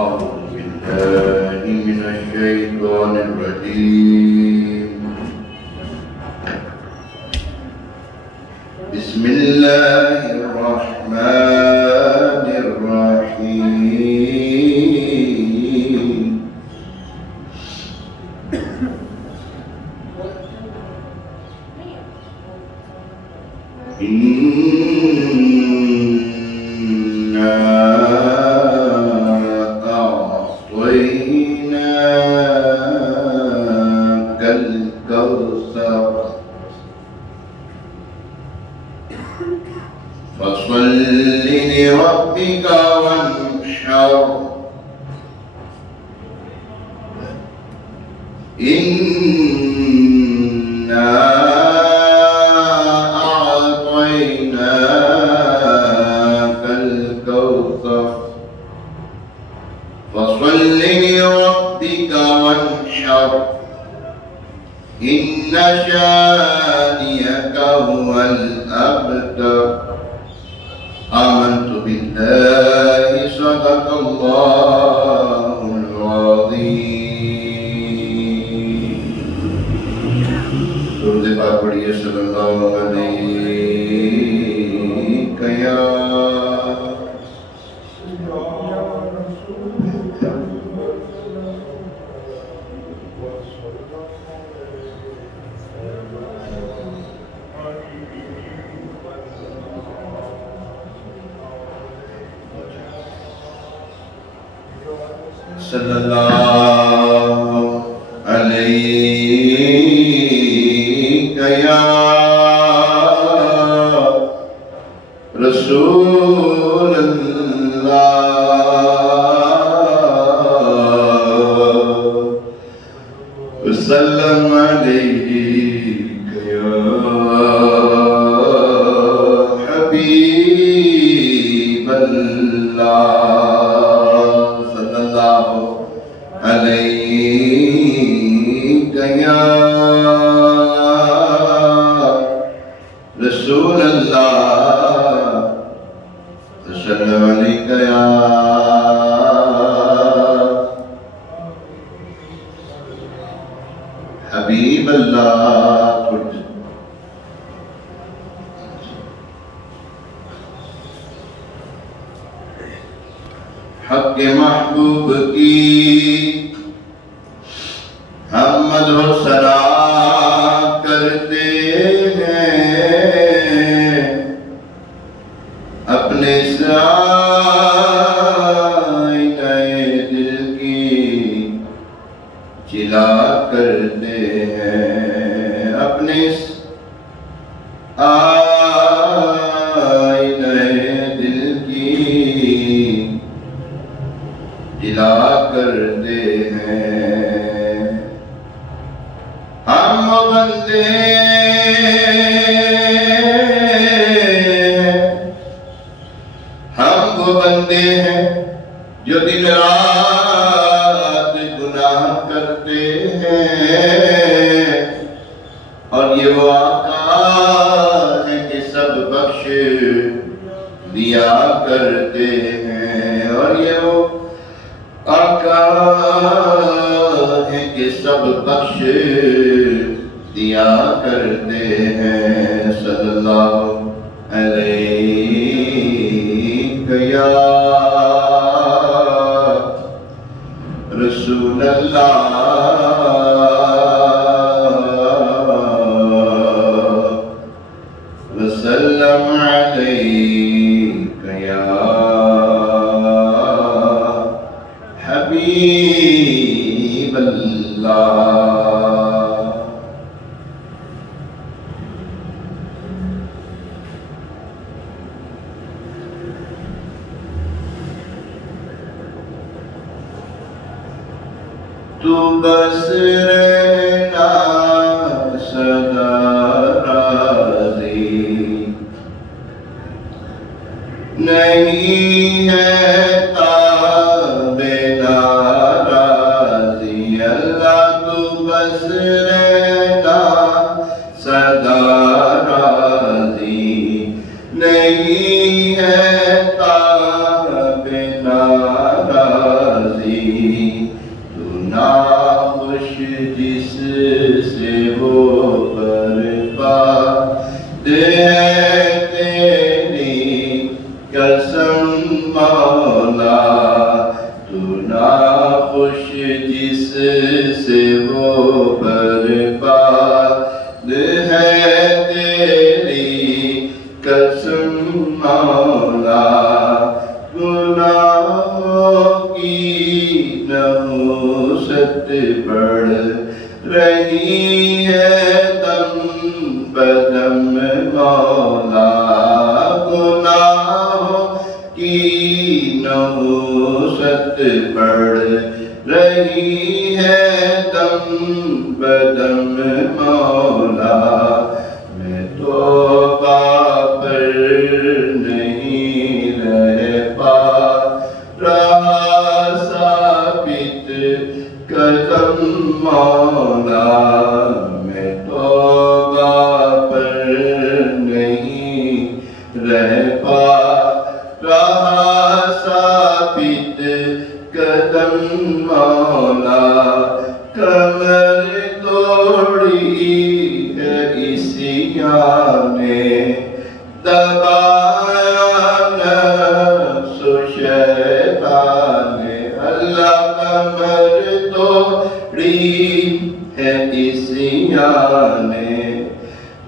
أعوذ بالله من الشيطان الرجيم بسم الله الرحمن الرحيم إنا أعطيناك الكوثر فصل لربك وانحر إنا أعطيناك الكوثر فصل لربك وانحر إن شانئك هو الأبتر آمنت بالله صدق الله العظيم درود پاک پڑھیے صلی اللہ علیہ یا صلی اللہ علیہ یا رسول اللہ وسلم علیہ یا حبیب اللہ یا رسول اللہ وسلم علیک یا حبیب اللہ حق محبوب کی ہم مدح و ثنا کرتے ہیں اپنے آئینہ دل کی جلا کرتے ہیں اپنے آئینہ دل کی جلا کرتے ہیں ہم وہ بندے ہیں جو دن رات گناہ کرتے ہیں اور یہ وہ آقا ہے کہ سب بخش دیا کرتے ہیں اور یہ وہ آقا ہے کہ سب بخش دیا کرتے ہیں صلی اللہ علیہ یا رسول اللہ وسلم علیہ یا حبیب اللہ تو بس رہنا سدا راضی نہیں ہے تاب ناراضی اللہ تو بس رہنا سدا راضی نہیں ہے تاب ناراضی تو ناخوش جس سے وہ برباد ہے تیری قسم مولا تو ناخوش جس سے وہ برباد ہے تیری قسم مولا گناہوں کی نحوست بڑھ رہی ہے دم بدم مولا گناہوں کی نحوست بڑھ رہی ہے دم بدم مولا میں توبہ پر نہیں رہ پا رہا ثابت قدم مولا میں توبہ پر نہیں رہ پا رہا ثابت قدم مولا کمر توڑی ہے عصیان نے دبایا نفس و شیطان نے اللہ کمر توڑی ہے عصیان نے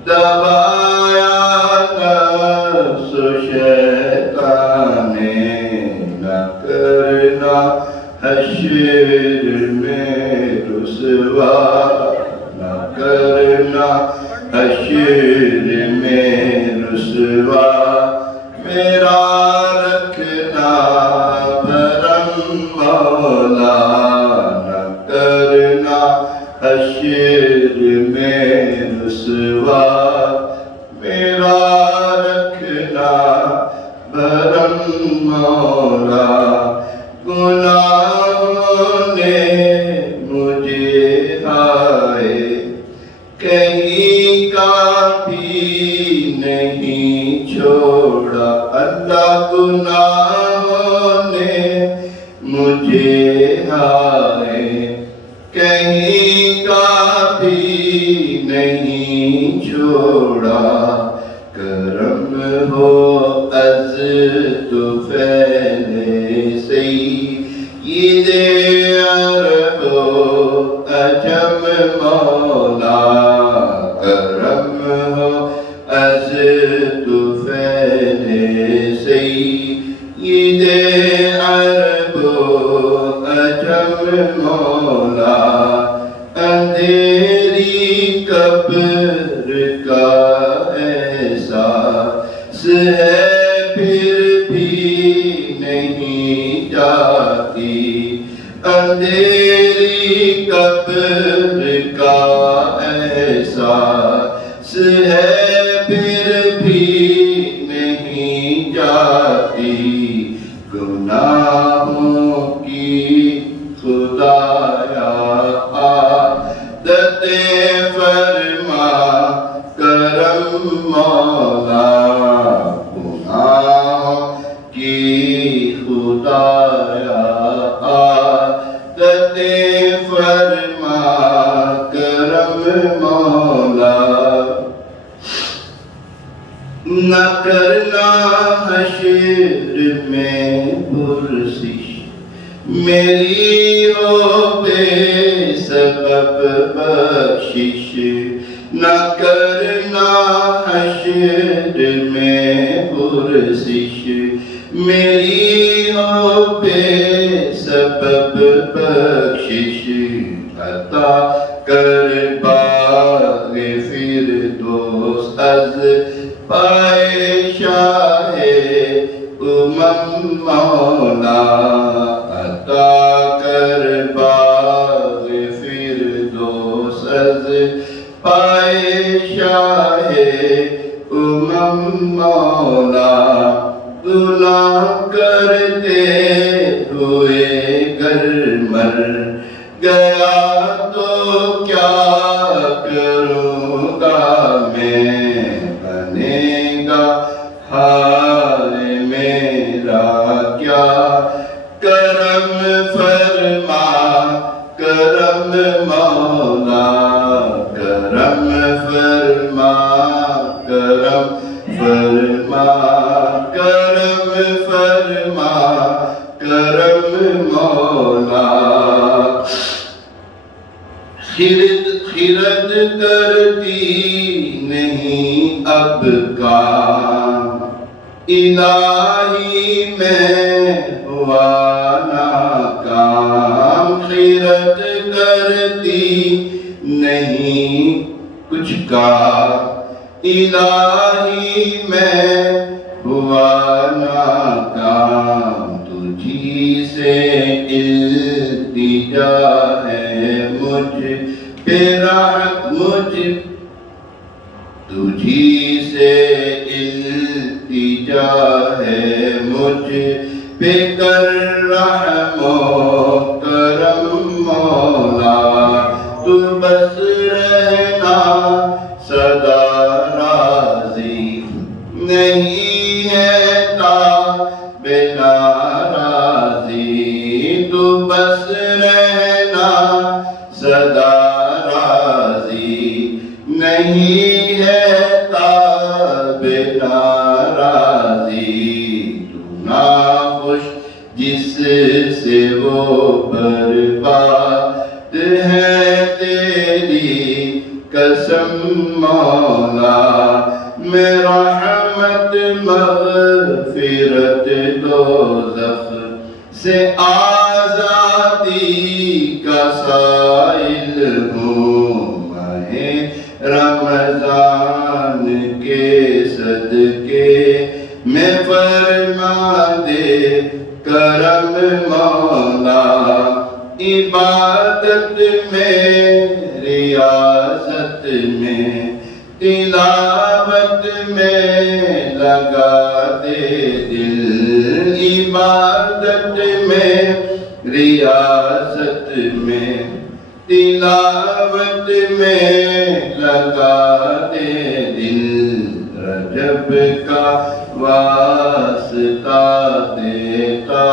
دبایا نفس و شیطان نے نہ کرنا حشر میں رسوا نہ کرنا حشر میں رسوا میرا رکھنا بھرم مولا نہ کرنا حشر میں رسوا میرا رکھنا بھرم مولا گناہوں نے مجھے ہائے کہیں کا بھی نہیں چھوڑا اللہ گناہوں نے مجھے ہائے کہیں کا بھی نہیں چھوڑا کرم ہو از تو پہلے سید عرب و عجم مولا کرم ہو از تو پہلے سید عرب و عجم مولا اندھیری قبر کا احساس ہے پھر بھی نہیں جاتی اندھیری قبر کا احساس ہے پھر بھی نہیں جاتی گناہوں کی خدایا عادت فرما کرم مولا گناہوں کی خدایا عادت فرما کرم مولا نہ کرنا حشر میں پرسش میری ہو بے سبب بخشش نہ کرنا حشر میں پرسش میری ہو بے سبب بخشش عطا کر باغ فردوس از پائے شاہ مولا عطا کر باغ فردوس از پائے شاہ مولا گناہ کرتے ہوئے گر مر گیا تو کیا کروں گا میں بنے گا حال میرا کیا کرم فرما فرما کرم مولا کرم فرما کرم فرما کرم فرما کرم مولا خرد کرتی نہیں اب کام الہی میں ہوا ناکام خیرت کرتی نہیں کچھ کام الہی میں ہوا ناکام تجھی سے التجا ہے مجھ پہ تجھی سے التجا ہے مجھ پہ کر رحم و کرم مولا تو بس رہنا سدا راضی نہیں ہے تا بنا راضی تو بس رہنا سدا راضی نہیں ہے تا بنا راضی تو ناخوش جس سے وہ برباد ہے تیری قسم مولا میں رحمت مغفرت دوزخ سے آزادی کا سائل ہوں ماہ رمضان کے صدقے میں فرما دے کرم مولا عبادت میں ریاضت میں تلاوت میں لگا دے دل عبادت میں ریاضت میں تلاوت میں لگا دے دل رجب کا واسطہ دیتا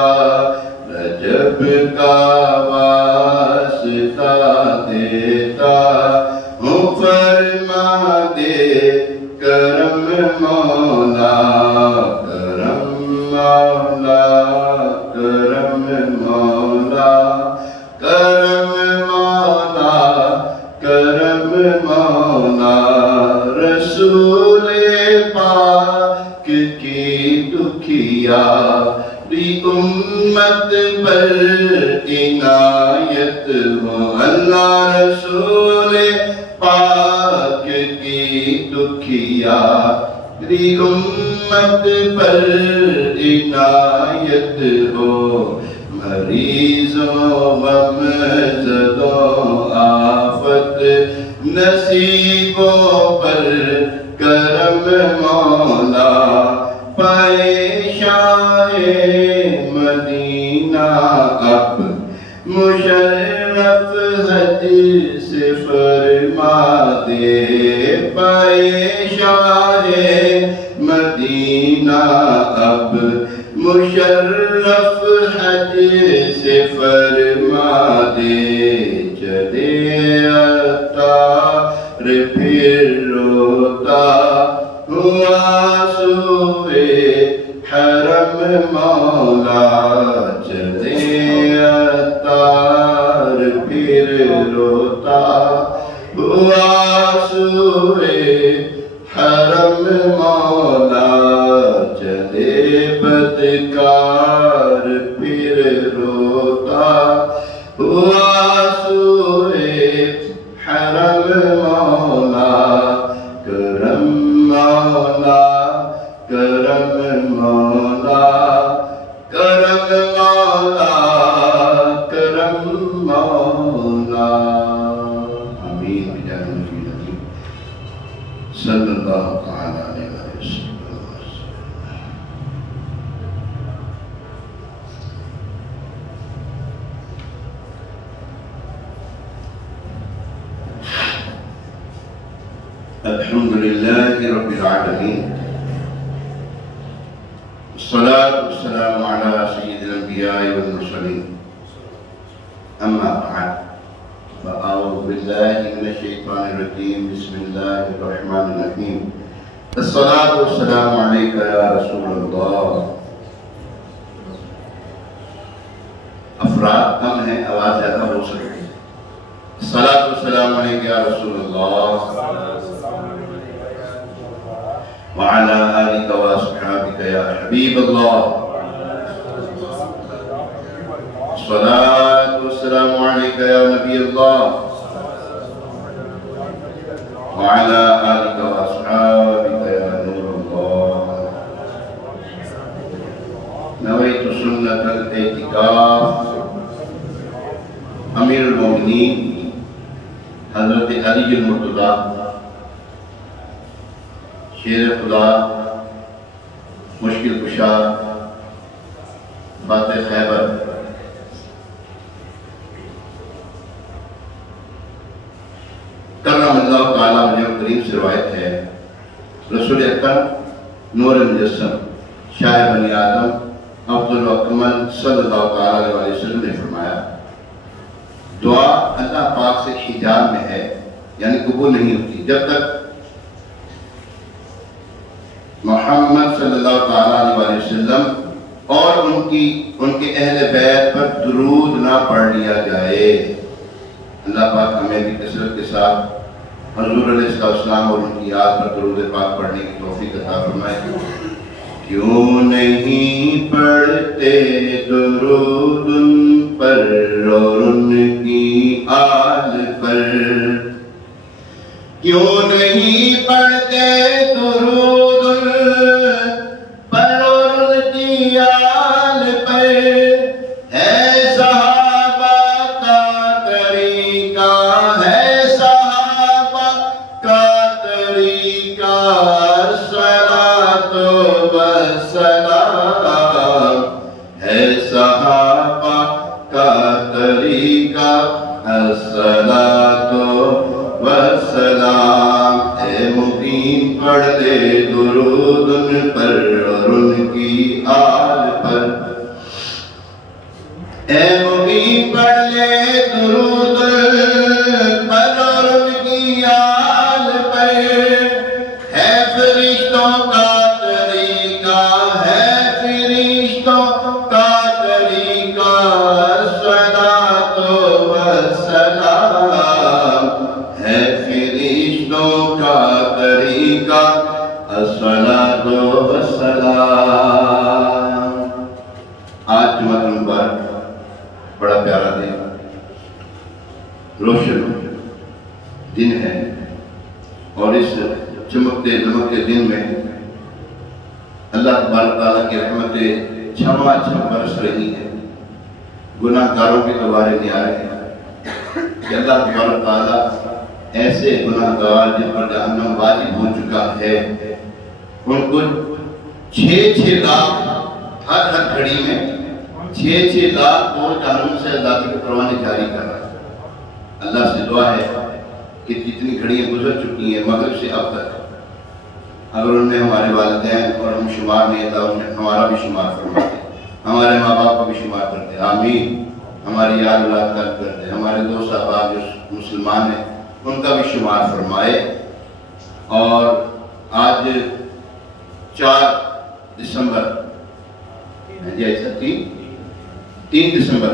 رجب کا واسطہ دیتا ہوں فرما دے کرم مولا کرم مولا کرم مولا کرم مولا کرم مولا رسول پاک کی دکھیا امت پر عنایت ہو اللہ رسول پاک کی دکھیا امت پر عنایت ہو مریضوں غم زدوں آفت نصیبوں پر کرم مولا پائے شاہ مدینہ اب مشرف حج سے فرما دے پائے شاہ مدینہ اب مشرف حج سے فرما دے چلے عطار پھر روتا ہوا سوئے حرم مولا چلے عطار پھر روتا ہوا سوئے حرم مولا چلے بدکار پھر روتا ہوا سوئے حرم مولا کرم مولا کرم مولا کرم مولا کرم مولا آمین بجاہ نبی نبی صلی اللہ تعالی علیہ وسلم الحمد لله رب العالمين الصلاة والسلام على سيد الأنبياء والمرسلين أما بعد فأعوذ بالله من الشيطان الرجيم بسم الله الرحمن الرحيم الصلاة والسلام عليك يا رسول الله. افراد کم ہیں، آواز زیادہ ہو سکتی ہے. الصلاة والسلام عليك يا رسول الله وعلى آلك وأصحابك يا حبيب الله. الصلاة والسلام عليك يا نبي الله وعلى آلك وأصحابك يا نور الله. نويت سنة الاعتكاف امیر المومنین حضرت علی المرتضیٰ شیر خدا مشکل کشا فاتح خیبر کرم اللہ تعالیٰ عنہ کریم سے روایت ہے، رسول اکرم نور مجسم شاہ بنی آدم افضل و اکمل صلی اللہ علیہ وسلم نے فرمایا دعا اللہ پاک سے حجاب میں ہے، یعنی قبول نہیں ہوتی جب تک محمد صلی اللہ علیہ وسلم اور ان کے اہل بیت پر درود نہ پڑھ لیا جائے. اللہ پاک ہمیں بھی کثرت کے ساتھ حضور علیہ السلام اور ان کی یاد پر درود پاک پڑھنے کی توفیق عطا فرمائے. کیوں نہیں پڑھتے درود ان پر اور ان کی آل پر، کیوں نہیں پڑھتے درود ان پر اور ان کی آل پر، ہے صحابہ کا طریقہ، ہے صحابہ کا طریقہ، الصلاۃ والسلام، ہے صحابہ کا طریقہ، الصلاۃ والسلام. اے مبین پڑھ لے درود ان پر اور ان کی آل پر، اے مبین پڑھ لے درود ان پر اور ان کی آل پر، ہے فرشتوں کا طریقہ، ہے فرشتوں کا طریقہ، الصلاۃ والسلام، ہے فرشتوں کا طریقہ، الصلاۃ والسلام. آج جمعہ مبارک بڑا پیارا دن، روشن دن ہے، اور اس چمکتے دمکتے دن میں اللہ تبارک تعالیٰ کی رحمتیں چھما چھم برس رہی ہیں. گناہ گاروں کے دوبارے نیارے ہیں کہ اللہ تبارک تعالیٰ ایسے گناہ گار جن پر جہنم واجب ہو چکا ہے ان کو 6 لاکھ ہر گھڑی میں 6 لاکھ کو جہنم سے آزادی کے پروانے جاری کر رہا ہے. اللہ سے دعا ہے کہ جتنی گھڑیاں گزر چکی ہیں مغرب سے اب تک، اگر ان میں ہمارے والدین اور ہم شمار نہیں تھا ان میں ہمارا بھی شمار فرما دے، ہمارے ماں باپ کو بھی شمار کر دے، آمین. ہماری یاد اولاد تک کر دے، ہمارے دوست احباب جو مسلمان ہیں ان کا بھی شمار فرمائے. اور آج 4 دسمبر 3 دسمبر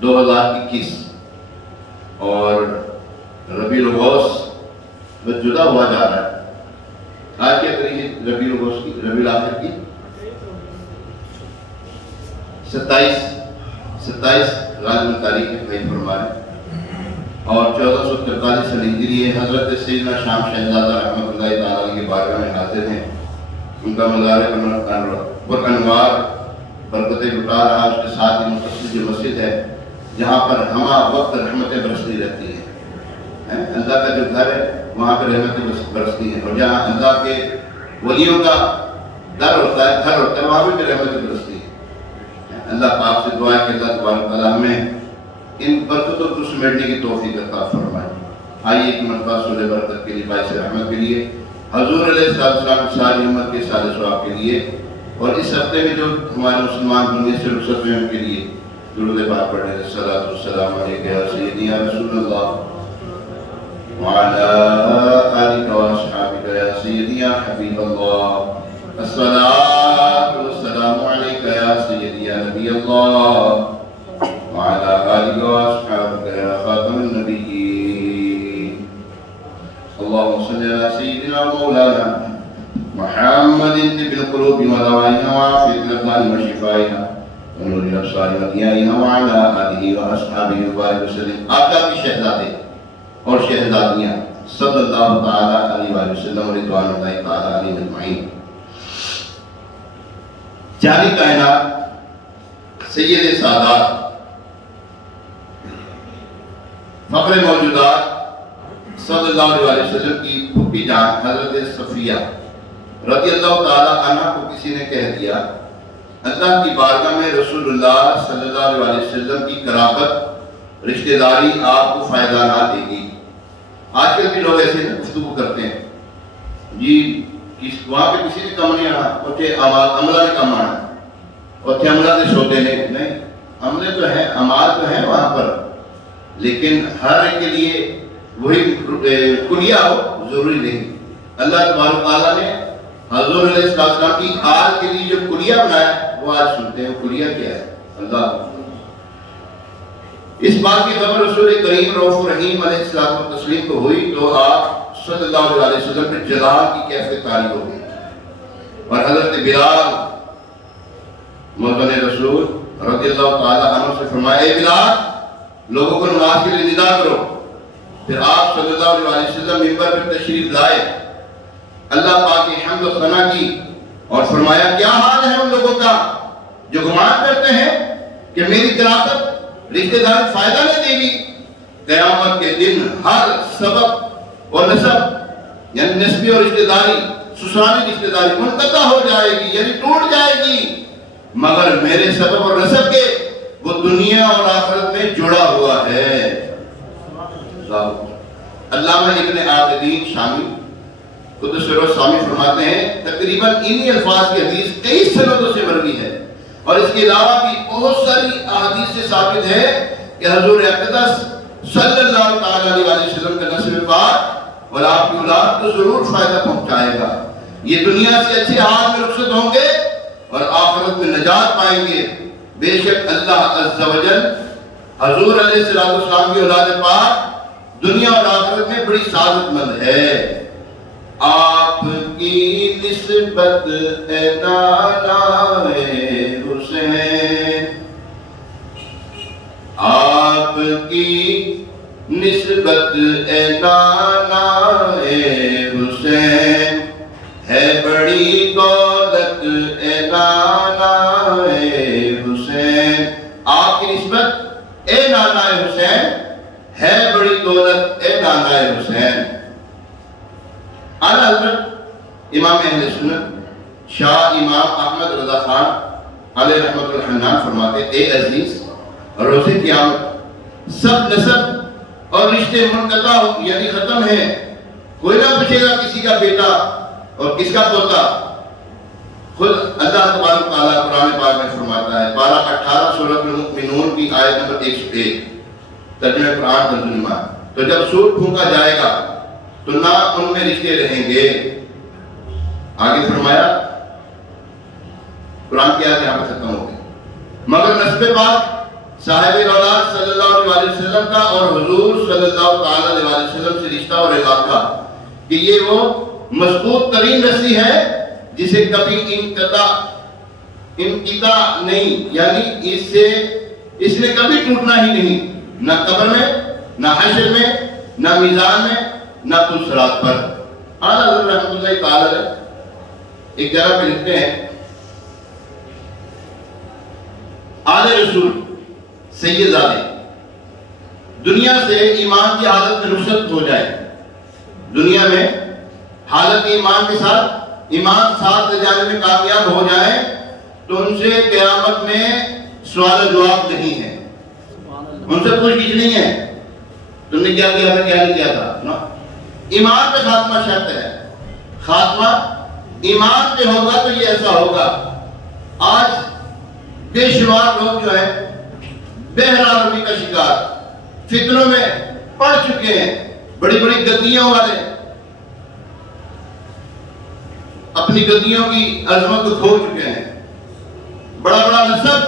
2021 اور ربیع الاوّل بس جدا ہوا جا رہا ہے. آج کیا تاریخ ہے ربیع الاوّل کی، ربیع الاخر کی 27 غالب تاریخ ہے بھائی فرمائے. اور 1443 ہجری ہے. حضرت سیدنا شام شہزادہ رحمۃ اللہ تعالیٰ کے بارگاہ میں حاضر ہیں. ان کا مزار انوار برکتیں لٹا رہا، اس کے ساتھ ہی متصل جو مسجد ہے جہاں پر ہمہ وقت رحمتیں برستی رہتی ہیں. اللہ کا جو گھر ہے وہاں پہ رحمتیں برستی ہیں، اور جہاں اللہ کے ولیوں کا در ہوتا ہے، گھر ہوتا ہے، وہاں پہ بھی رحمتیں برستی ہیں. اللہ پاک سے دعا ہے کہ اللہ تبارک تعالیٰ ہمیں ان برکتوں کو سمیٹنے کی توفیق عطا فرمائے. آئیے ایک مرتبہ سورہ برکت کے لیے، باعث رحمت کے لیے، حضور علیہ السلام کی ساری امت کے سارے ثواب کے لیے، اور اس ہفتے میں جو ہمارے مسلمان دنیا سے رخصت ہوئے ان کے لیے درود پاک پڑھنے. الصلاۃ والسلام والسلام عليك يا سيدي يا رسول الله وعلى آلك وأصحابك يا سيدي يا حبيب الله الصلاة والسلام عليك يا سيدي يا نبي الله وعلى آلك وأصحابك يا خاتم النبيين اللهم صل على سيدنا ومولانا محمد طب القلوب ودوائها وعافية الأبدان وشفائها ونور الأبصار وضيائها وعلى آله وأصحابه وبارك وسلم. آقا کی شہزادے اور شہزادیاں صلی اللہ تعالیٰ علیہ وسلم اور رضوان اللہ تعالیٰ علیہ اجمعین. جانی کائنات سید سادات فخر موجودات صلی اللہ علیہ وسلم کی پھوپھی جان حضرت صفیہ رضی اللہ تعالیٰ عنہ کو کسی نے کہہ دیا اللہ کی بارگاہ میں رسول اللہ صلی اللہ علیہ وسلم کی قرابت رشتہ داری آپ کو فائدہ نہ دے گی. آج کل بھی لوگ ایسے گفتگو کرتے ہیں جی وہاں پہ کسی نے کم نہیں آنا اتنے عملہ نے کم آنا اتنے عملہ نے سوتے نہیں عملے تو ہیں عمال تو ہیں وہاں پر لیکن ہر ایک کے لیے وہی کلیہ ہو ضروری نہیں. اللہ تبارک تعالیٰ نے حضور علیہ السلام کی آل کے لیے جو کلیہ بنایا وہ آج سنتے ہیں. کلیہ کیا ہے؟ اللہ. اس بات کی خبر رسول کریم رؤوف رحیم علیہ السلام تسلیم کو ہوئی تو آپ صلی اللہ علیہ وسلم کے جلال کی کیفیت طاری ہو گئی اور حضرت بلال مؤذن رسول رضی اللہ تعالیٰ عنہ سے فرمایا اے بلال لوگوں کو نماز کے لیے ندا کرو. پھر آپ صلی اللہ علیہ وسلم منبر پر تشریف لائے اللہ پاک کی حمد و ثنا کی اور فرمایا کیا حال ہے ان لوگوں کا جو گمان کرتے ہیں کہ میری قرابت رشتہ دار فائدہ نہیں دے گی. قیامت کے دن ہر سبب اور نسب یعنی نسبی اور رشتہ داری سسرالی رشتہ داری منقطع ہو جائے گی یعنی ٹوٹ جائے گی مگر میرے سبب اور نسب کے وہ دنیا اور آخرت میں جڑا ہوا ہے. علامہ ابن عابدین شامی قدس سرور سامی فرماتے ہیں تقریباً انہی الفاظ کی حدیث کئی سندوں سے مروی ہے اور اس کے علاوہ بھی بہت ساری احادیث سے ثابت ہے کہ حضور اقدس صلی اللہ تعالیٰ علیہ وسلم کا نسب پاک اور آپ کی اولاد کو ضرور فائدہ پہنچائے گا. یہ دنیا سے اچھے حال میں رخصت ہوں گے اور آخرت میں نجات پائیں گے. بے شک اللہ عز و جل حضور علیہ السلام کی اولاد پاک دنیا اور آخرت میں بڑی سعادت مند ہے. آپ کی نسبت اے نانا حسین آپ کی نسبت اے نانا حسین ہے بڑی دولت اے نانا حسین. آپ کی نسبت اے نانا حسین ہے بڑی دولت اے نانا حسین. اعلیٰ حضرت امام اہل سنت شاہ امام احمد رضا خان علیہ رحمت الحنان فرماتے اے عزیز روز قیامت سب نسب اور رشتے منقطع یعنی ختم ہیں. کوئی نہ پوچھے گا کسی کا بیٹا اور کس کا پوتا. خود اللہ تبارک تعالیٰ قرآن پاک میں فرماتا ہے پارہ 18 سورۃ المؤمنون کی آیت نمبر 101 ترجمہ قرآن ترجمہ تو جب سور پھونکا جائے گا تو نہ ان میں رشتے رہیں گے. آگے فرمایا قرآن کی آیت یہاں پر ختم ہو گئی مگر نسب پاک صاحب اولاد صلی اللہ علیہ وسلم کا اور حضور صلی اللہ علیہ وسلم سے رشتہ اور علاقہ کہ یہ وہ مضبوط ترین رسی ہے جسے کبھی انقطاع نہیں یعنی اس نے کبھی ٹوٹنا ہی نہیں نہ قبر میں نہ حشر میں نہ میزان میں نہ کل صراط پر. اعلیٰ حضرت رحمۃ اللہ تعالی ایک جگہ پہ لکھتے ہیں آل رسول سید زادے دنیا سے ایمان کی حالت میں رخصت ہو جائے دنیا میں حالت ایمان کے ساتھ ایمان ساتھ لے جانے میں کامیاب ہو جائے تو ان سے قیامت میں سوال جواب نہیں ہے ان سے پوچھ گچھ نہیں ہے تم نے کیا کیا تھا کیا نہیں کیا تھا. ایمان پہ خاتمہ شرط ہے. خاتمہ ایمان پہ ہوگا تو یہ ایسا ہوگا. آج بے شمار لوگ جو ہے بے حرام کا شکار فتنوں میں پڑ چکے ہیں، بڑی بڑی گدیوں والے اپنی گدیوں کی عظمت کو کھو چکے ہیں، بڑا بڑا نسب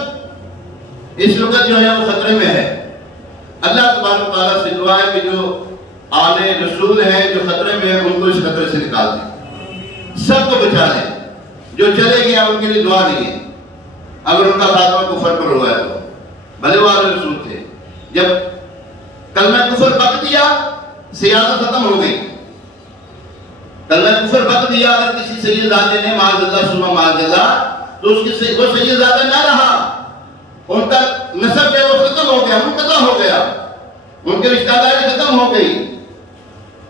اس وقت جو ہے وہ خطرے میں ہے۔ اللہ تبارک و تعالیٰ سے دعا ہے کہ جو آل رسول ہیں جو خطرے میں ہیں ان کو اس خطرے سے نکال دیں، سب کو بچا لیں۔ جو چلے گیا ان کے لیے دعا نہیں ہے، اگر ان کا خاتمہ کفر پر ہوا ہے تو، بھلے وہ آل رسول تھے۔ جب کلمہ کفر بک دیا سیاست ختم ہو گئی۔ کلمہ کفر بک دیا اگر کسی سید زادے نے معاذ اللہ ثم معاذ اللہ، تو اس کی وہ سید زادہ نہ رہا، ان کا نسب ہے وہ ختم ہو گیا، منقطع ہو گیا، ان کے رشتہ داری ختم ہو گئی،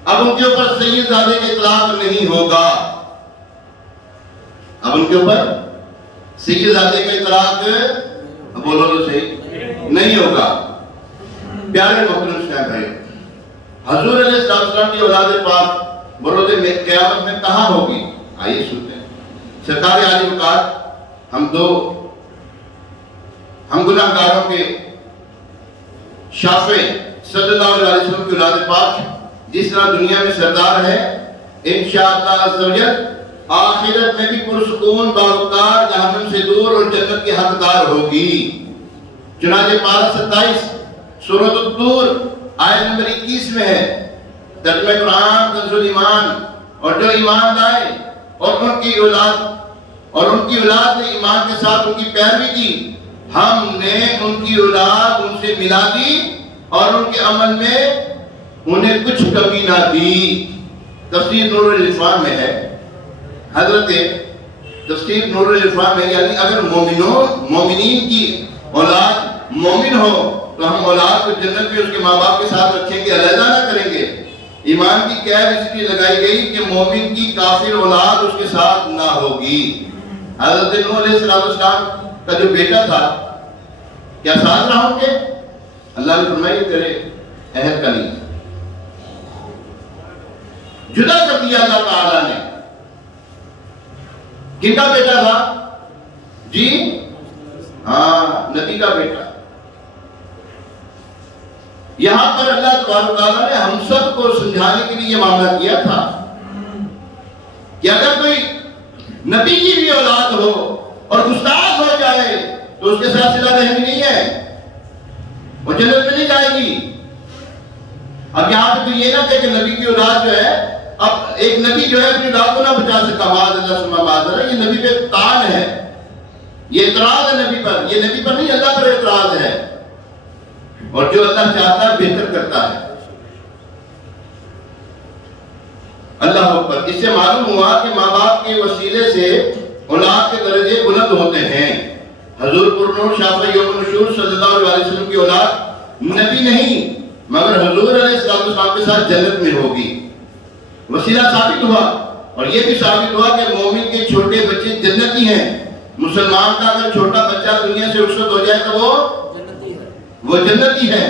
اب ان کے اوپر سید زادے کا اطلاق نہیں ہوگا، اب ان کے اوپر سید زادے کا اطلاق بولو تو صحیح نہیں ہوگا۔ پیارے محترم صاحب بھائی، حضور علیہ السلام کی اولاد پاک بروز قیامت میں کہاں ہوگی؟ آئیے سنتے ہیں۔ سرکار عالی وقار ہم گناہگاروں کے شافع صلی اللہ علیہ وسلم کی اولاد پاک جس طرح دنیا میں سردار ہے، انشاءاللہ عز و جل آخرت میں بھی پرسکون باوقار جہنم سے دور اور جنت کے حقدار ہوگی۔ چنانچہ پارہ 27 سورۃ الطور آیت نمبر 21 میں ہے، ترجمہ قرآن کنز الایمان، اور جو ایمان لائے اور ان کی اولاد نے ایمان کے ساتھ ان کی پیروی کی، ہم نے ان کی اولاد ان سے ملا دی اور ان کے عمل میں انہیں کچھ کمی نہ دی۔ تفسیر نور العرفان میں ہے، حضرت تفسیر نور العرفان میں، یعنی اگر مومنین کی اولاد مومن ہو تو ہم اولاد کو جنت میں اس کے ماں باپ کے ساتھ رکھیں گے، علیحدہ نہ کریں گے۔ ایمان کی قید اس لیے لگائی گئی کہ مومن کی کافر اولاد اس کے ساتھ نہ ہوگی۔ حضرت نوح علیہ السلام کا جو بیٹا تھا کیا ساتھ رہا ہوں گے؟ اللہ نے فرمایا تیرے عہد کا نہیں، جدا کر دیا اللہ تعالیٰ نے۔ کن کا بیٹا تھا؟ جی ہاں، نبی کا بیٹا۔ یہاں پر اللہ تبارک و تعالیٰ نے ہم سب کو سمجھانے کے لیے یہ معاملہ کیا تھا کہ اگر کوئی نبی کی بھی اولاد ہو اور گستاخ ہو جائے تو اس کے ساتھ صلہ رحمی نہیں ہے، وہ جنت میں نہیں جائے گی۔ اب یہاں پہ تو یہ نہ کہ نبی کی اولاد جو ہے، اب ایک نبی جو ہے اپنی اولاد کو نہ بچا سکتا، معاذ اللہ ثم معاذ اللہ، یہ نبی پہ طعن ہے، یہ اعتراض ہے نبی پر، یہ نبی پر نہیں اللہ پر اعتراض ہے، اور جو اللہ چاہتا ہے بہتر کرتا ہے۔ اللہ اکبر۔ اس سے معلوم ہوا کہ ماں باپ کے وسیلے سے اولاد کے درجے بلند ہوتے ہیں۔ حضور پرنور شافع یوم النشور صلی اللہ علیہ وسلم کی اولاد نبی نہیں مگر حضور علیہ السلام کے ساتھ جنت میں ہوگی۔ وسیلہ ثابت ہوا، اور یہ بھی ثابت ہوا کہ مومن کے چھوٹے بچے جنتی ہیں۔ مسلمان کا اگر چھوٹا بچہ دنیا سے رخصت ہو جائے تو وہ جنتی ہے۔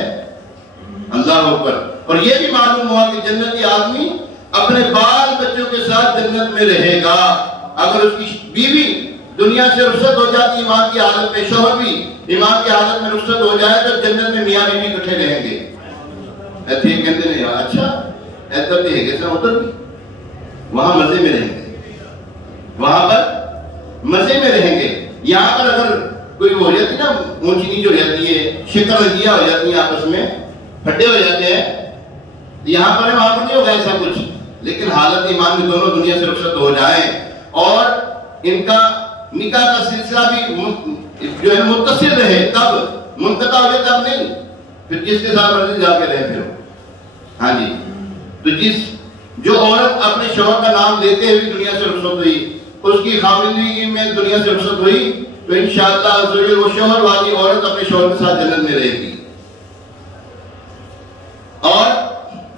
اللہ اکبر۔ اور یہ بھی معلوم ہوا کہ جنتی آدمی اپنے بال بچوں کے ساتھ جنت میں رہے گا۔ اگر اس کی بیوی دنیا سے رخصت ہو جاتی ایمان کی حالت میں، شوہر بھی ایمان کی حالت میں رخصت ہو جائے تو جنت میں میاں بیوی اکٹھے رہیں گے۔ ایسے ہی کہتے ہیں اچھا ایسا بھی ہے کیسا ادھر بھی، وہاں مزے میں رہیں گے، وہاں پر مزے میں رہیں گے۔ یہاں پر اگر کوئی ہو جاتی نا اونچی نیچ ہو جاتی ہے، شکر رنجیاں ہو جاتی ہیں، آپس میں پھڈے ہو جاتے ہیں، یہاں پر وہاں پر نہیں ہوگا ایسا کچھ، لیکن حالت ایمان میں دونوں دنیا سے رخصت ہو جائیں اور ان کا نکاح کا سلسلہ بھی جو ہے متصل رہے، تب منقطع ہو جائے تب نہیں، پھر جس کے ساتھ مرضی جا کے رہے پھر۔ ہاں جی، تو جو عورت اپنے شوہر کا نام لیتے ہوئے دنیا سے رخصت ہوئی، اس کی خاوندگی میں دنیا سے رخصت ہوئی، تو انشاءاللہ عز و جل وہ شوہر والی عورت اپنے شوہر کے ساتھ جنت میں رہے گی۔ اور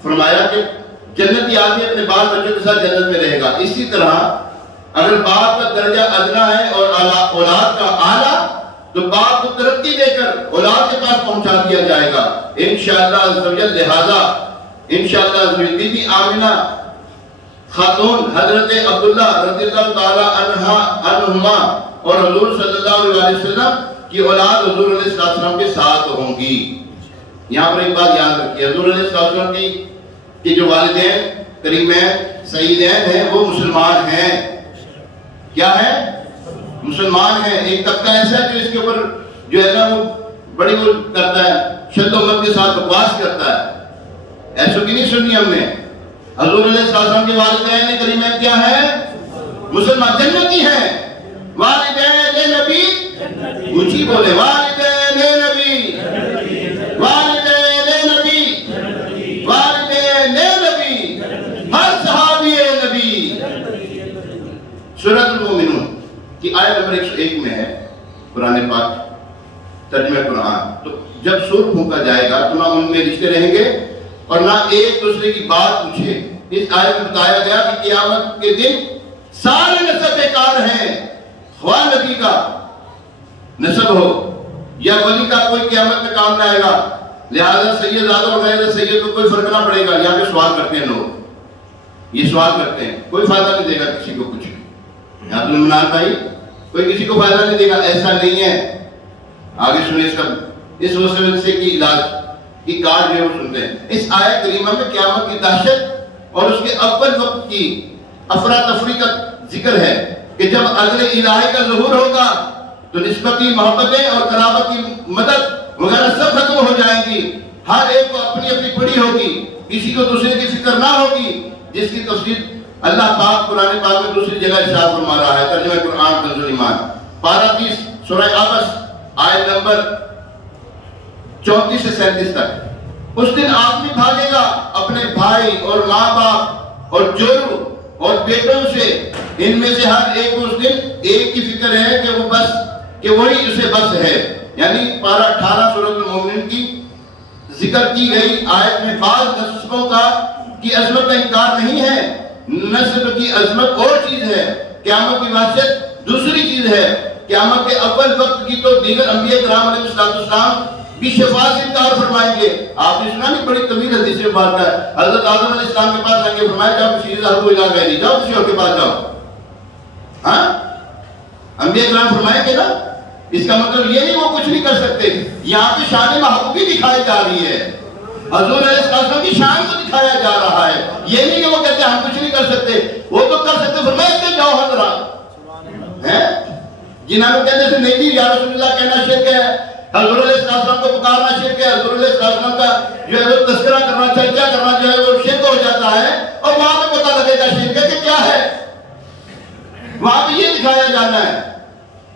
فرمایا کہ جنتی آدمی اپنے بال بچوں کے ساتھ جنت میں رہے گا۔ اسی طرح اگر باپ کا درجہ ادنا ہے اور اولاد کا اعلیٰ، تو باپ کو ترقی دے کر اولاد کے پاس پہنچا دیا جائے گا انشاءاللہ عز و جل۔ لہذا انشاءاللہ عز و جل بی بی آمنہ خاتون حضرت عبداللہ رضی اللہ تعالی عنہما اور حضور صلی اللہ علیہ وسلم کی اولاد حضور علیہ السلام کے ساتھ ہوں گی۔ یہاں پر ایک بات یاد رکھیے، حضور علیہ السلام کی جو والدین کریمین سیدین ہیں وہ مسلمان ہیں. کیا ہے؟ مسلمان ہیں. ایک طبقہ ایسا ہے جو اس کے اوپر جو ہے نا وہ بڑی وہ کرتا ہے، شد و مت کے ساتھ بکواس کرتا ہے. ایسو کی نہیں سنی ہم نے. حضور علیہ السلام کے والدین کریمین کیا ہیں؟ مسلمان، جنتی ہیں. والدین نبی، اونچی بولے، والدین نبی، والدین نبی، والدین نبی، ہر صحابی نبی. سورۃ المومنون کی آیت نمبر 101 میں ہے قرآن پاک ترجمہ قرآن. تو جب سور پھونکا جائے گا تو نہ ان میں رشتے رہیں گے اور نہ ایک دوسرے کی بات پوچھے. اس آیت میں بتایا گیا کہ قیامت کے دن سارے نسب بیکار ہیں. خواہ نبی کا نسب ہو یا ولی کا، کوئی قیامت میں کام نہ آئے گا. لہذا سید زادہ اور غیر سید کو کوئی فرق نہ پڑے گا. یہاں پہ سوال کرتے ہیں لوگ، یہ سوال کرتے ہیں، کوئی فائدہ نہیں دے گا کسی کو کچھ. یہاں تو عمران بھائی کوئی کسی کو فائدہ نہیں دے گا، ایسا نہیں ہے. آگے سنیں اس کا، اس وسوسے سے کی علاج کی کار جو ہے وہ سنتے ہیں. اس آیت کریمہ میں قیامت کی دہشت اور اس کے اول وقت کی افراتفری کا ذکر ہے کہ جب عدل الہی کا ظہور ہوگا تو نسبتی محبتیں اور قرابت کی مدد وغیرہ سب ختم ہو جائیں گی. ہر ایک کو اپنی اپنی پڑی ہوگی، کسی کو دوسرے کی فکر نہ ہوگی، جس کی تفصیل اللہ پاک قرآن پاک میں دوسری جگہ ارشاد فرما رہا ہے. ترجمہ قرآن کنز الایمان پارہ 30 سورہ عبس آیت نمبر 34 سے 37 تک. اس دن آدمی بھاگے گا اپنے بھائی اور ماں باپ اور جورو اور بیٹوں سے. ان میں سے ہر ایک کو اس دن ایک کی فکر ہے کہ وہ بس کہ وہی اسے بس ہے. یعنی پارہ 18 سورۃ المومنین کی ذکر کی گئی آیت میں بعض نسبوں کی عظمت کا انکار نہیں ہے. نسب کی عظمت اور چیز ہے، قیامت کی وحشت دوسری چیز ہے. قیامت کے اول وقت کی تو دیگر انبیاء کرام علیہ السلام بھی شفاعت سے انکار فرمائیں گے. آپ نے سنا نہیں، بڑی طویل حدیث میں بات ہے. حضرت آدم علیہ السلام کے پاس آگے فرمایا جاؤ کسی عزیز کو علاج ہے نہیں، جاؤ کسی اور کے پاس جاؤ. ہاں انبیاء کرام فرمائیں گے نا. اس کا مطلب یہ نہیں وہ کچھ نہیں کر سکتے. یہاں پہ شان محبوبی دکھائی جا رہی ہے، حضور علیہ السلام کی شان کو دکھایا جا رہا ہے. یہ نہیں کہ وہ کہتے ہیں ہم کچھ نہیں کر سکتے، وہ تو کر سکتے. فرمایا کہ جاؤ حضرات ہیں جنہوں کو کہتے ہیں نہیں یا رسول اللہ کہنا شرک ہے، حضور علیہ السلام کو پکارنا شرک ہے، حضور علیہ السلام کا جو ہے وہ تذکرہ کرنا چرچا کرنا جو ہے وہ شرک ہو جاتا ہے. اور وہاں پہ پتہ لگے گا شرک ہے کہ کیا ہے. وہاں پہ یہ دکھایا جانا ہے.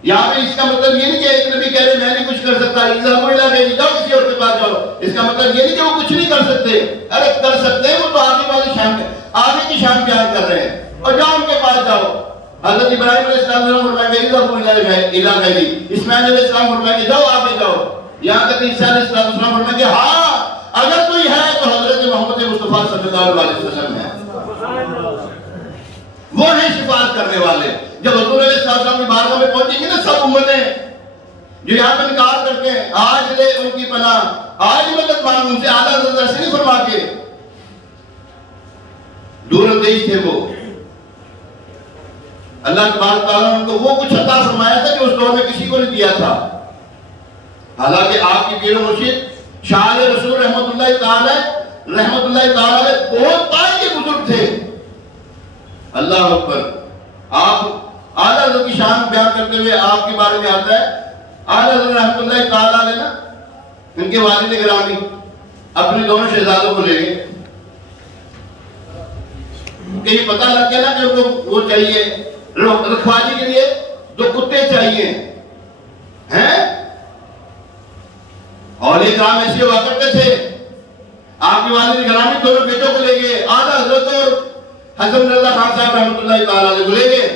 یہاں پہ اس کا مطلب یہ نہیں کہ ایک نبی کہہ رہے میں نہیں کچھ کر سکتا، جاؤ کسی اور کے پاس جاؤ. اس کا مطلب یہ نہیں کہ وہ کچھ نہیں کر سکتے. ارے کر سکتے ہیں، وہ تو آگے والی شان آگے کی شان بیان کر رہے ہیں. اور جاؤ ان کے پاس جاؤ. حضرت ابراہیم علیہ السلام فرمائے گا اسماعیل علیہ السلام فرمائے گا جاؤ آگے جاؤ. یہاں تک عیسیٰ علیہ السلام فرمائے گا ہاں اگر کوئی ہے تو حضرت محمد مصطفیٰ صلی اللہ علیہ وسلم ہے، وہ ہیں شفاعت کرنے والے. جب حضور علیہ السلام کی بارگاہ میں پہنچیں گے نا سب امتیں جو یہاں پہ انکار کرتے ہیں، آج لے ان کی پناہ، آج مدد مانگ، ان سے اعلیٰ نظر سے نہیں فرما کے دور اندیش تھے. وہ اللہ تبارک تعالیٰ نے ان کو وہ کچھ عطا فرمایا تھا جو اس دور میں کسی کو نہیں دیا تھا. حالانکہ آپ کی پیر و مرشد شاہ رسول رحمت اللہ تعالی بہت پائے کے بزرگ تھے. اللہ اکبر. آپ اعلیٰ حضرت کی شان بیان کرتے ہوئے آپ کے بارے میں آتا ہے اعلیٰ حضرت رحمت اللہ تعالی نے نا ان کے والد گرامی اپنے دونوں شہزادوں کو لے گئے. کہیں پتہ لگ گیا نا کہ ان کو وہ چاہیے رکھوالی کے لیے 2 کتے چاہیے ہیں. اور یہ کام ایسے ہوا کرتے تھے. آپ کے والد گرامی دونوں بیٹوں کو لے گئے، اعلیٰ حضرت اور حضرت اللہ خان صاحب رحمۃ اللہ تعالی علیہ کو لے گئے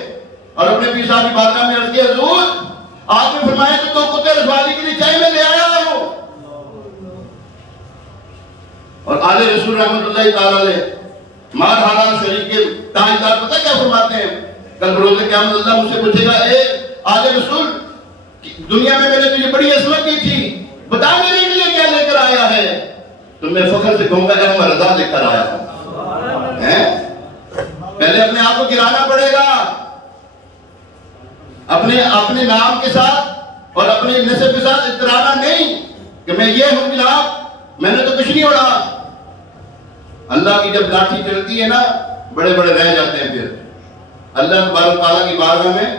اور اپنے پیر صاحب کی بارگاہ میں عرض کیا حضور آپ نے فرمایا کہ 2 کتے رکھوالی کے لیے چاہیے، میں لے آیا ہوں. اور آل رسول رحمۃ اللہ تعالی علیہ مار حالات شریف کے تاجدار پتہ کیا فرماتے ہیں؟ کل بروز قیامت اللہ مجھ سے پوچھے گا اے آل رسول دنیا میں نے تجھے بڑی عظمت دی تھی، بتا میرے لیے کیا لے کر آیا ہے؟ تو میں فخر سے کہوں گا اے میں رضا لے کر آیا ہوں. پہلے اپنے آپ کو گرانا پڑے گا، اپنے نام کے ساتھ اور اپنے نسب کے ساتھ اترانا نہیں کہ میں یہ ہوں گلاب میں نے تو کچھ نہیں اڑا. اللہ کی جب لاٹھی چلتی ہے نا بڑے بڑے رہ جاتے ہیں. پھر اللہ تبارک تعالیٰ کی بارگاہ میں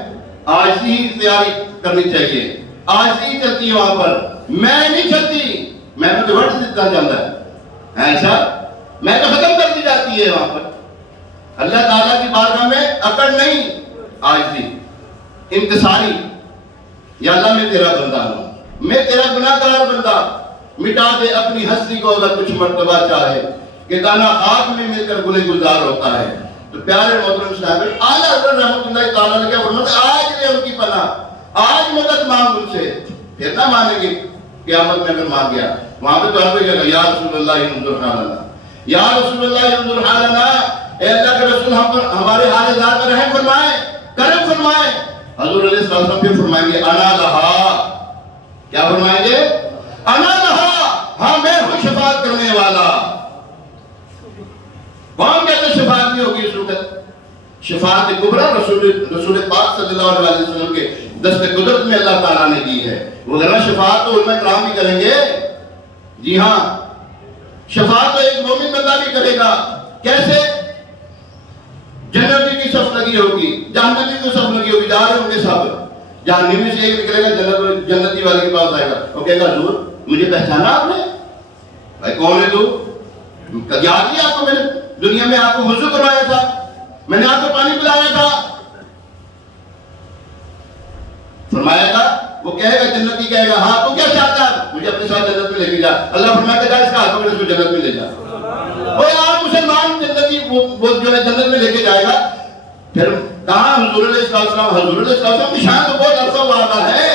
آج ہی تیاری کرنی چاہیے. آج ہی چلتی ہے وہاں پر, میں نہیں چلتی. میں نے تو وقت دیتا جاتا ہے ایسا, میں تو ختم کر دی جاتی ہے وہاں پر. اللہ تعالیٰ کی بارگاہ میں اکڑ نہیں, آج بھی انتصاری. یا اللہ میں تیرا بندہ ہوں, میں تیرا گناہ گار بندہ, مٹا دے اپنی ہستی کو اگر کچھ مرتبہ چاہے کہ دانا خاک میں مل کر گلے گلزار ہوتا ہے. تو پیارے محترم صاحب اعلیٰ حضرت رحمۃ اللہ تعالیٰ نے کیا فرمایا, آج لے ان کی پناہ, آج مدد مانگ ان سے. پھر نہ مانیں گے قیامت میں اگر مان گیا. وہاں پہ تو ہر کوئی کہے گا یا رسول اللہ انظر حالنا, یا رسول اللہ انظر حالنا, اے اللہ کے رسول ہم پر ہمارے حال ذات پر رحم فرمائے, کرم فرمائے. حضور علیہ السلام پھر فرمائیں گے انا لہا, کیا فرمائیں گے, انا لہا, ہاں میں ہوں شفاعت کرنے والا. کون کہتے شفاعت نہیں ہوگی اس وقت؟ شفاعت کبریٰ رسول پاک صلی اللہ علیہ وسلم کے دست قدرت میں اللہ تعالیٰ نے دی ہے. وغیرہ شفاعت تو علماء کرام بھی کریں گے. جی ہاں, شفاعت تو ایک مومن بندہ بھی کرے گا. کیسے؟ جنتی کی صف لگی ہوگی, جہنمی کی صف لگی ہوگی, جا رہے ہوں گے سب. جہنمی سے ایک نکلے گا, جنتی والے کے پاس آئے گا, وہ کہے گا حضور مجھے پہچانا آپ نے؟ بھائی کون ہے تو؟ یاد نہیں آپ کو, میں نے دنیا میں آپ کو وضو کروایا تھا, میں نے آپ کو پانی پلایا تھا. فرمایا تھا, وہ کہے گا جنتی کہے گا ہاں تو کیا چاہتا ہے, مجھے اپنے ساتھ جنت میں لے کے جا. اللہ فرمایا کہ جا اس کا ہاتھ پکڑ اس کو جنت میں لے جا. وہ یار مسلمان جنتی وہ جو ہے جنت میں لے کے جائے گا. پھر کہاں حضور علیہ السلام, حضور علیہ السلام کی شان تو بہت عرصہ وعدہ ہے.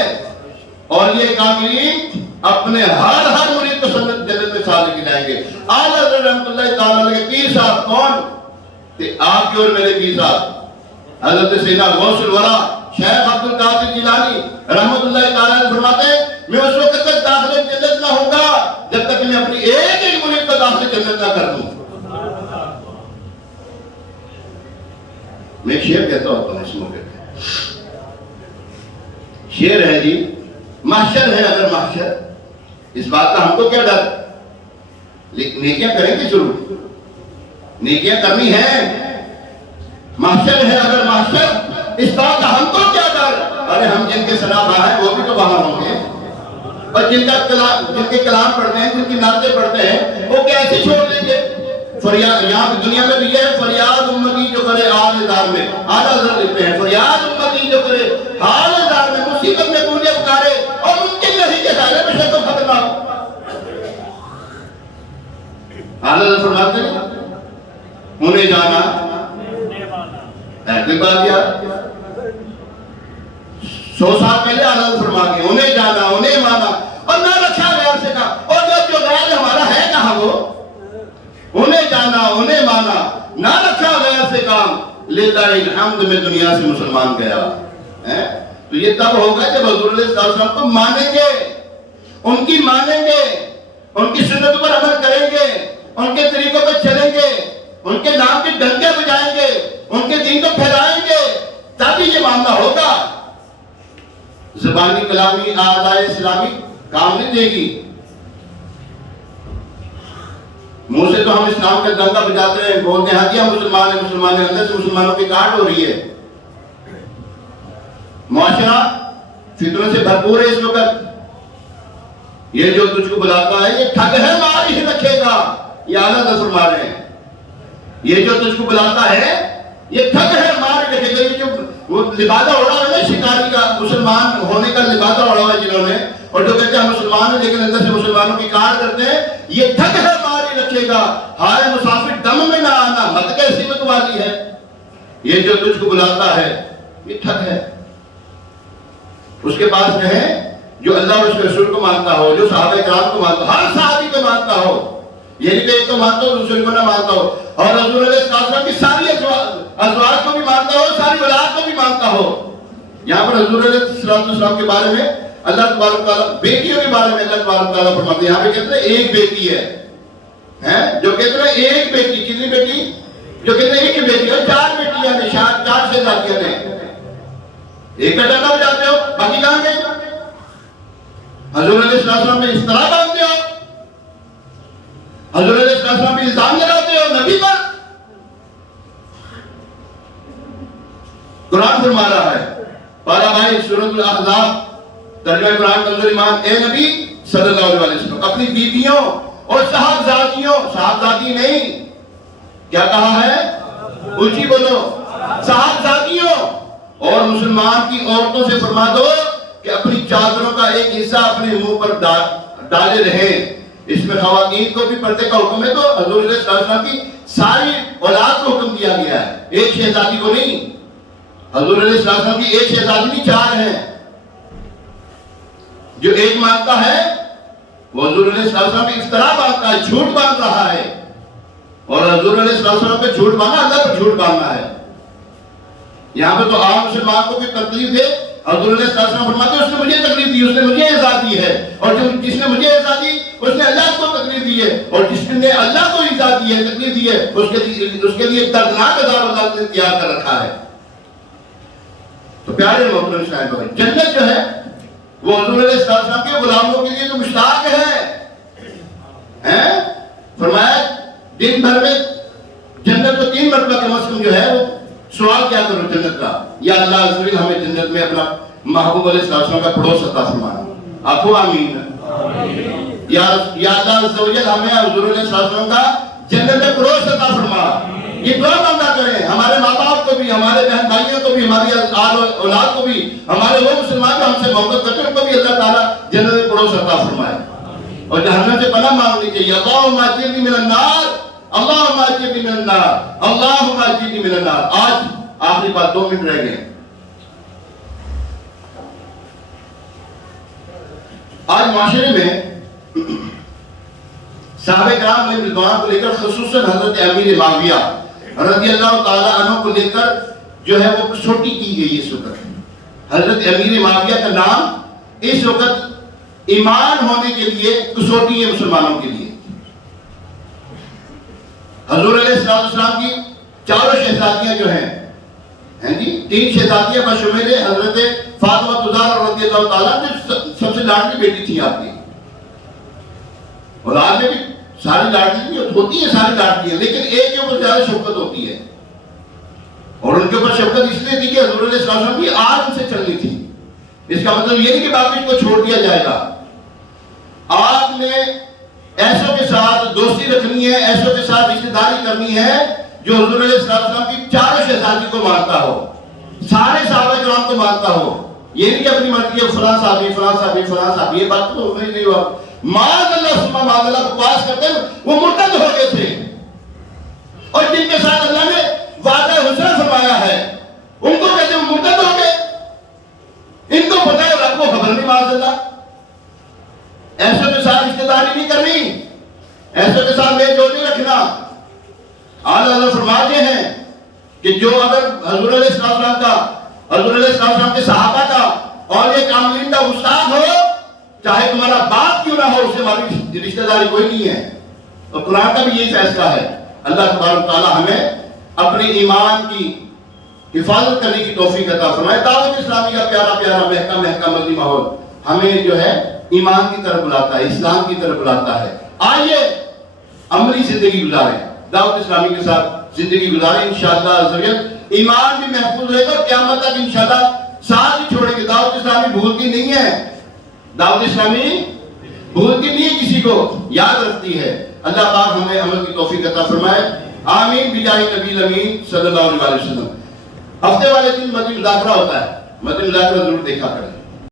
اور یہ کاملین اپنے ہر مرید کو جنت میں ساتھ لے کے جائیں گے. اعلیٰ حضرت رحمۃ اللہ تعالیٰ کے پیر صاحب کون کہ آپ کے اور میرے پیر صاحب حضرت سیدنا غوث الورا شیخ عبد القادر جیلانی رحمۃ اللہ تعالیٰ نے فرماتے ہیں میں اس وقت تک داخل جنت نہ ہوں گا جب تک میں اپنی ایک ایک مرید کو داخل جنت نہ کر دوں. میں ایک شعر کہتا ہوں اس موقع پہ, شعر ہے جی, محشر ہے اگر محشر, اس بات کا ہم کو کیا ڈر, نیکیاں کریں گے ضرور, نیکیاں کرنی ہے. محشر ہے اگر محشر, اس بات کا ہم کو کیا ڈر, ارے ہم جن کے سنا باہر ہیں وہ بھی تو باہر ہوں گے, اور جن کے کلام پڑھتے ہیں, جن کی نعتیں پڑھتے ہیں, وہ کیسے چھوڑ دیں گے. فریاد یہاں دنیا میں بھی ہے, فریاد امتی جو کرے حال دار میں, اعلیٰ حضرت لکھتے ہیں فریاد امتی جو کرے حال دار میں, مصیبت میں مجھے پکارے اور ممکن نہیں کہ سارے بشر کو ختم نہ ہو. اعلیٰ حضرت فرماتے ہیں انہیں جانا ایک بات یار, 100 سال پہلے اعلیٰ حضرت فرما کے انہیں جانا انہیں مانا اور نہ رکھا غیر سے کہا, اور جو غیر ہمارا ہے کہاں وہ, انہیں جانا انہیں مانا نہ رکھا غیر سے کام, لیتا الحمد میں دنیا سے مسلمان گیا. تو یہ تب ہوگا جب حضور علیہ السلام کو مانیں گے, ان کی مانیں گے, ان کی سنت پر عمل کریں گے, ان کے طریقوں پر چلیں گے, ان کے نام کے ڈنکے بجائیں گے, ان کے دین کو پھیلائیں گے, تبھی یہ معاملہ ہوگا. زبانی کلامی اعضاء اسلامی کام نہیں دے گی. منہ سے تو ہم اسلام کا ڈنکا بجاتے ہیں, بولتے ہیں کہ ہم مسلمان ہیں, مسلمان ہیں, اندر سے مسلمانوں کی کاٹ ہو رہی ہے. معاشرہ فتنوں سے بھرپور ہے اس وقت. یہ جو تجھ کو بلاتا ہے یہ ٹھگ ہے, مار ہی رکھے گا, یہ اعلیٰ حضرت فرما رہے ہیں. یہ جو تجھ کو بلاتا ہے یہ ٹھگ ہے, مار ہی رکھے گا. یہ جو وہ لبادہ اڑا ہے نا شکاری کا, مسلمان ہونے کا لبادہ اڑا ہوا ہے جنہوں نے, اور جو کہتے ہیں مسلمان ہیں لیکن اندر سے مسلمانوں کی کاٹ کرتے ہیں, یہ ٹھگ ہے, مار ہی رکھے گا. ہائے مسافر دم میں نہ آنا, مت کیسی مت والی ہے. یہ جو تجھ کو بلاتا ہے یہ ٹھگ ہے. اس کے پاس جو ہے جو اللہ اور اس کے رسول کو مانتا ہو, جو صحابہ کرام کو مانتا ہو, ہر صحابی کو مانتا ہو, یہ نہیں کہ ایک کو مانتا ہو دوسرے کو نہ مانتا ہو, اور حضور علیہ السلام کی ساری ازواج کو بھی مانتا ہو, ساری اولاد کو بھی مانتا ہو. یہاں پر حضور علیہ السلام کے بارے میں اللہ تبارک تعالیٰ, بیٹیوں کے بارے میں اللہ تبارک تعالیٰ فرماتے ہیں, یہاں پہ کہتے ہیں ایک بیٹی ہے, جو کہتے ہیں ایک بیٹی, کتنی بیٹی, جو کہتے ہیں ایک بیٹی, اور 4 بیٹیاں ہیں, 4 شہزادیاں ہیں. ایک کا ڈنڈا بجاتے ہو, باقی کہاں گئے؟ حضور علیہ السلام نے اس طرح باندھتے ہو, حضور علیہ السلام بھی الزام لگاتے ہو نبی پر. قرآن فرما رہا ہے پارا بھائی سورۃ الاحزاب ترجمہ قرآن کنز ایمان، اے نبی صلی اللہ علیہ وسلم اپنی بیویوں اور صاحبزادی نہیں، کیا کہا ہے؟ اونچی بولو، صاحبزادیوں اور مسلمان کی عورتوں سے فرما دو کہ اپنی چادروں کا ایک حصہ اپنے منہ پر ڈالے رہیں. اس میں خواتین کو بھی پردے کا حکم ہے، تو حضور علیہ السلام کی ساری اولاد کو حکم دیا گیا ہے، ایک شہزادی کو نہیں. حضور علیہ السلام کی ایک شہزادی نہیں، 4 ہیں. جو ایک مانگتا ہے وہ حضور علیہ السلام پہ افطرا باندھتا ہے، جھوٹ باندھ رہا ہے. اور حضور علیہ السلام پہ جھوٹ باندھنا اللہ پر جھوٹ باندھنا ہے. یہاں پہ تو عام مسلمان کو بھی تکلیف ہے. حضور علیہ السلام فرماتے ہیں اس نے مجھے تکلیف دی، اس نے مجھے ایذا دی ہے، اور جس نے مجھے ایذا دی اس نے اللہ کو تکلیف دی ہے، اور جس نے اللہ کو ایذا دی ہے، تکلیف دی ہے، اس کے لیے دردناک عذاب اللہ نے تیار کر رکھا ہے. تو پیارے محترم صاحب بھائی، جنت جو ہے وہ حضور علیہ السلام کے غلاموں کے لیے تو مشتاق ہے. فرمایا دن بھر میں جنت کو 3 مرتبہ کم از کم جو ہے وہ سوال کیا کرو جنت کا، یا اللہ عز و جل ہمیں جنت میں اپنا محبوب علیہ السلام کا پڑوس عطا فرمانا. آپ کو آمین. یا اللہ عز و جل ہمیں حضور علیہ السلام کا جنت میں پڑوس عطا فرما. یہ دعا مانگا کریں ہمارے ماں باپ کو بھی، ہمارے بہن بھائیوں کو بھی، ہماری اولاد کو بھی، ہمارے وہ مسلمان جو ہم سے محبت کرتے ہیں ان کو بھی اللہ تعالیٰ جنت میں پڑوس عطا فرمائے. اور جہنم سے پناہ مانگنی چاہیے. اللہم اجرنی من النار، اللہم اجرنی من النار، اللہم اجرنی من النار. آج آخری بات، 2 منٹ رہ گئے. آج معاشرے میں صحابہ کرام علیہ رضوان کو لے کر خصوصاً حضرت امیر معاویہ رضی اللہ تعالیٰ عنہ کو لے کر جو ہے وہ کسوٹی کی گئی. اس وقت حضرت امیر معاویہ کا نام اس وقت ایمان ہونے کے لیے کسوٹی ہے مسلمانوں کے لیے. حضور علیہ السلام کی 4 شہزادیاں جو ہیں جی، 3 شہزادیاں بشمول حضرت فاطمہ الزہرا رضی اللہ تعالیٰ جو سب سے لاڈلی بیٹی تھی آپ کی. اور آج میں بھی ساری لاڈلی ہوتی ہیں، ساری لاڈلی ہیں، لیکن ایک کے اوپر زیادہ شفقت ہوتی ہے. اور ان کے اوپر شفقت اس لیے تھی کہ حضور علیہ السلام کی آج ان سے چلنی تھی. اس کا مطلب یہ نہیں کہ باقی کو چھوڑ دیا جائے گا. آپ نے ایسوں کے ساتھ دوستی رکھنی ہے، ایسوں کے ساتھ رشتہ داری کرنی ہے جو حضور علیہ السلام کی 4 شہزادی کو مانتا ہو، سارے صحابہ کرام کو مانتا ہو. یہ نہیں کہ اپنی مرضی ہے فلاں صحابی فلاں صحابی فلاں صحابی. یہ بات تو نہیں ہوا. معاذ اللہ ثم معاذ اللہ بکواس کرتے ہیں وہ مرتد ہو گئے تھے، اور جن کے ساتھ اللہ نے وعدہ حسن فرمایا ہے ان کو کہتے ہیں مرتد ہو گئے. ان کو پتہ ہے رب کو خبر نہیں. معاذ اللہ ایسوں کے ساتھ رشتہ داری نہیں کرنی، ایسوں کے ساتھ میل جول نہیں رکھنا. اعلیٰ حضرت فرماتے ہیں کہ جو اگر حضور علیہ السلام کا، حضور علیہ السلام کے صحابہ کا اور یہ کاملین کا استاد ہو، چاہے تمہارا باپ کیوں نہ ہو، اس سے ہماری رشتہ داری کوئی نہیں ہے. اور قرآن کا بھی یہی فیصلہ ہے. اللہ تبارک تعالیٰ ہمیں اپنے ایمان کی حفاظت کرنے کی توفیق عطا فرمائے. دعوت اسلامی کا پیارا پیارا مہکا مہکا مدنی ماحول ہمیں جو ہے ایمان کی طرف بلاتا ہے، اسلام کی طرف بلاتا ہے. آئیے عملی زندگی گزاریں، دعوت اسلامی کے ساتھ زندگی گزاریں. انشاءاللہ عز و جل ایمان بھی محفوظ رہے گا. قیامت تک انشاءاللہ ساتھ ہی چھوڑیں گے. دعوت اسلامی بھولتی نہیں ہے، دعوت اسلامی بھولتی نہیں ہے، کسی کو یاد رکھتی ہے. اللہ پاک ہمیں عمل کی توفیق عطا فرمائے. آمین بجاہ نبی الامین صلی اللہ علیہ وسلم. ہفتے والے دن مدنی مذاکرہ ہوتا ہے، مدنی مذاکرہ ضرور دیکھا کریں.